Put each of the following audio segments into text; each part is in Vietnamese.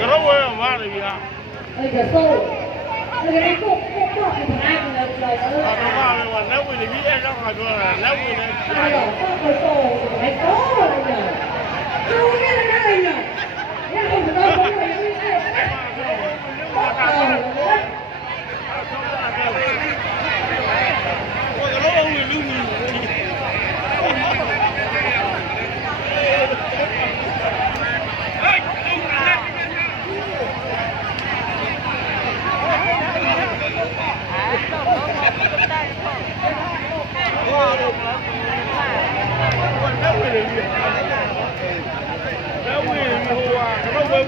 ကတော့ဝယ်မှာလေဗျာအဲ့ဒါဆိုလည်းကိုကိုကိုပြန်လာတယ်လို့ပြောတာ။ဘာမှမဟုတ်ဘူး။နောက်ဝင်ပြီးအဲ့တော့ခါပြောတာ။နောက်ဝင်လည်းပြောတာ။ဟုတ်ကဲ့ဆိုတော့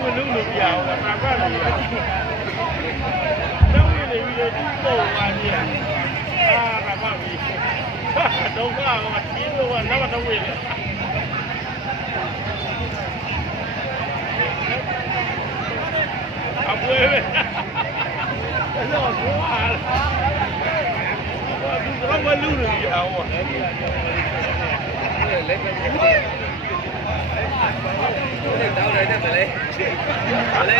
không nước nước giàu mà ta có gì vậy? Giống như là bây giờ chúng tôi mà gì à à là mà gì? Đâu có mà chín luôn mà nó mà đâu quyền à quê vậy nó còn quá không có lưu được vào lấy cái gì tao đây nè mày lấy છે. અને